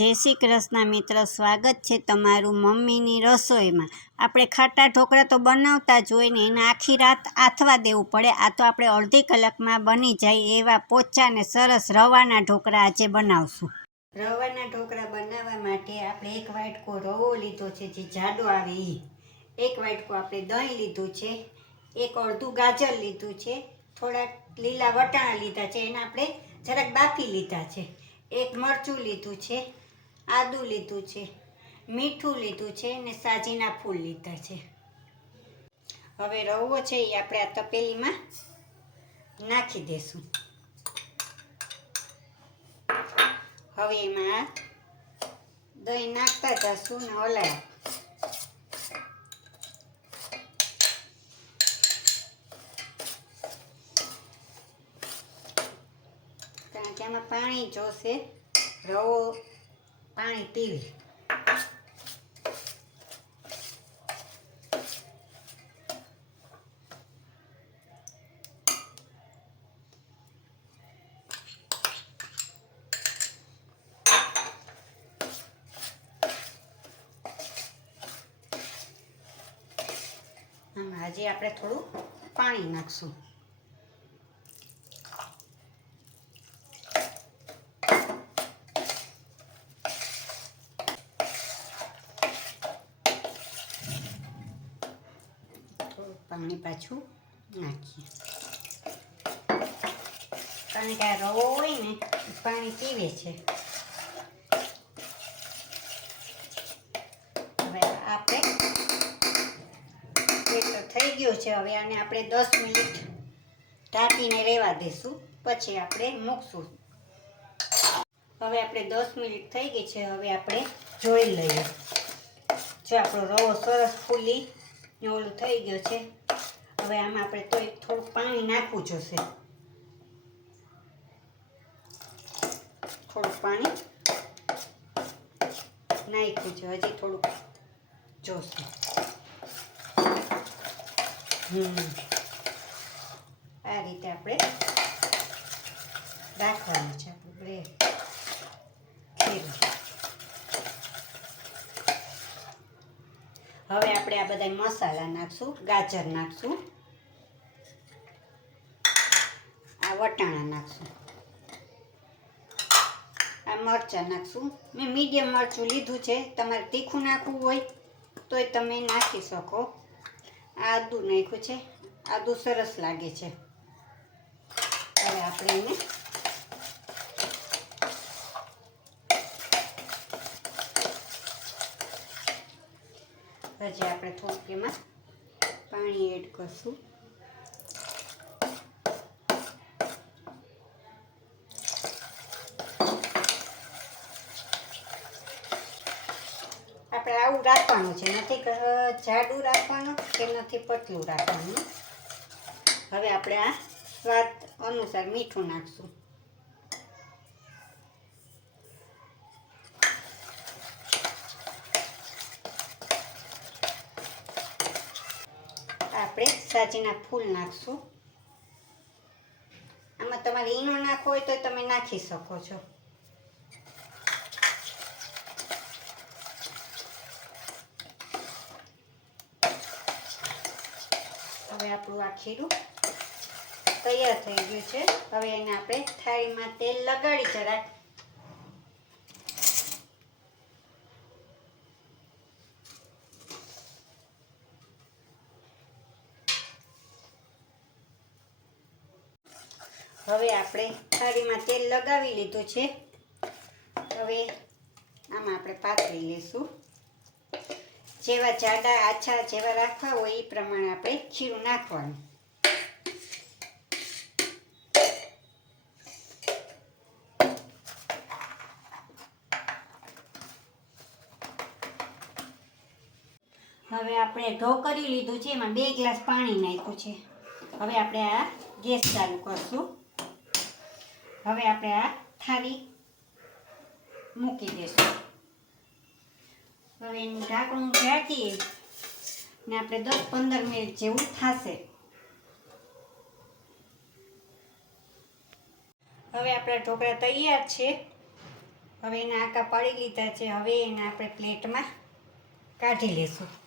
જય શ્રી કૃષ્ણ મિત્ર, સ્વાગત છે તમારું મમ્મીની રસોઈમાં। આપણે ખાટા ઢોકળા તો બનાવતા જ હોય ને, એને આખી રાત આથવા દેવું પડે। આ તો આપણે અડધી કલાકમાં બની જાય એવા પોચા ને સરસ રવાના ઢોકળા આજે બનાવશું। રવાના ઢોકળા બનાવવા માટે આપણે એક વાટકો રવો લીધો છે, જે જાડો આવે એ। એક વાટકો આપણે દહીં લીધું છે, એક અડધું ગાજર લીધું છે, થોડાક લીલા વટાણા લીધા છે, એને આપણે જરાક બાફી લીધા છે। એક મરચું લીધું છે, આદું લીધું છે, મીઠું લીધું છે ને સાજીના ફૂલ લીધા છે। હવે રવો છે એ આપણે આ તપેલીમાં નાખી દેશું। હવે એમાં દહીં નાખતા જશું ને હલાવ। કારણ કે આમાં પાણી જોશે, રવો પાણી પીવે। આમાં હજી આપણે થોડું પાણી નાખશું। પાણી પાછું નાખીએ, કારણ કે આ રવો હોય ને પાણી પીવે છે। હવે આપણે એ તો થઈ ગયું છે। હવે આને આપણે 10 મિનિટ ઢાંકીને રહેવા દઈશું, પછી આપણે મૂકશું। હવે આપણે 10 મિનિટ થઈ ગઈ છે। હવે આપણે જોઈ લઈએ, જો આપણો રવો સરસ ફૂલી ને ઓલું થઈ ગયો છે। હવે આમાં આપણે તો થોડુંક પાણી નાખવું જોશે, થોડુંક પાણી નાખ્યું છે, હજી થોડુંક જોશે। આ રીતે આપણે રાખવાનું છે આપણું બ્રેડ ખીરું। હવે આપણે આ બધા મસાલા નાખશું। ગાજર નાખશું, આ વટાણા નાખશું, આ મરચાં નાખશું। મેં મીડિયમ મરચું લીધું છે, તમારે તીખું નાખવું હોય તોય તમે નાખી શકો। આદું નાખ્યું છે, આદું સરસ લાગે છે। હવે આપણે એને હજી આપણે થોડુંક એમાં પાણી એડ કરશું। આપણે આવું રાખવાનું છે, નથી જાડું રાખવાનું કે નથી પતલું રાખવાનું। હવે આપણે આ સ્વાદ અનુસાર મીઠું નાખશું। આપણે સાજીના ફૂલ નાખશું। આમાં તમારે ઈનો નાખવો હોય તો તમે નાખી શકો છો। હવે આપણું આ ખીરું તૈયાર થઈ ગયું છે। હવે એને આપણે થાળીમાં તેલ લગાડી જરાક હવે આપણે થાળીમાં તેલ લગાવી લીધું છે। હવે આમાં આપણે પાથરી લઈશું। જેવા જાડા આછા જેવા રાખવા હોય એ પ્રમાણે આપણે ખીરું નાખવાનું। હવે આપણે ઢોકળી લીધું છે, એમાં 2 ગ્લાસ પાણી નાખ્યું છે। હવે આપણે આ ગેસ ચાલુ કરશું। હવે આપણે આ થાળી મૂકી દઈશું। હવે એનું ઢાંકણું ઢાંકીએ ને આપણે 10-15 મિનિટ જેવું થશે। હવે આપણા ઢોકળા તૈયાર છે। હવે એના આકા પાડી લીધા છે. હવે એને આપણે પ્લેટમાં કાઢી લેશું.